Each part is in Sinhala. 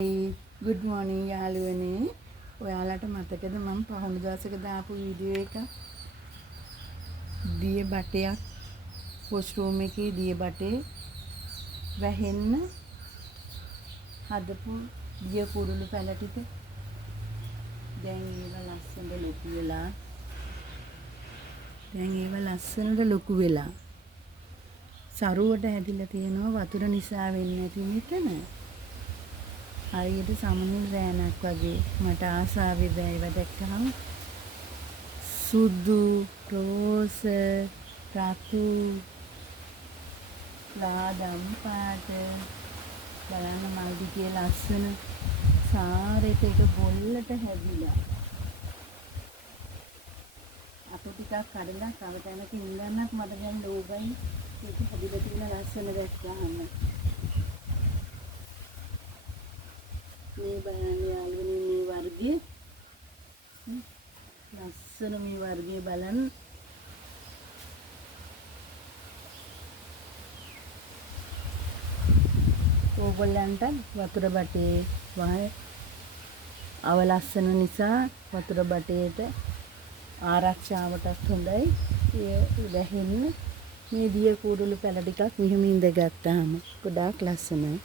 good morning යාළුවනේ. ඔයාලට මතකද මම පහුණු දවසක දාපු වීඩියෝ එක? දිය බටයක් වොෂ්රූම් එකේ දිය බටේ වැහෙන්න හදපු දිය කුරුළු පැල ටික. දැන් ඒවා ලස්සනට ලොකු වෙලා සරුවට හැදිලා තියෙනවා. වතුර නිසා වෙන්නේ නැති මෙතන. හරියට සමනින් රෑනක් වගේ මට ආසාවේ බෑව දැක්කම සුදු රෝස රතු ලාදම් පාට බලන්න මල් දිගේ ලස්සන සාරේට එක බොල්ලට හැදිලා අපෝ ටිකක් කඩලා තව තැනක ඉන්නන්නක් මට දැන් ලෝබයි ඒක හැදිලා තියෙන ලස්සන දැක්කම මේ බලන්න යාළුවනේ මේ වර්ගය ලස්සන මේ වර්ගය බලන්න ඕගොල්ලන්ට වතුර බටේ වහය අවලස්සන නිසා වතුර බටේට ආරක්ෂාවටත් හොඳයි. ඒ වැහෙන්න මේ දිය කුරුළු පැල ටිකක් මෙහෙම ඉඳගත්තාම ගොඩාක් ලස්සනයි.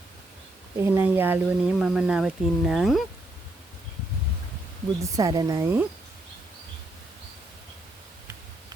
එහෙනම් යාළුවනේ මම නවතින්නම්. බුදු සරණයි.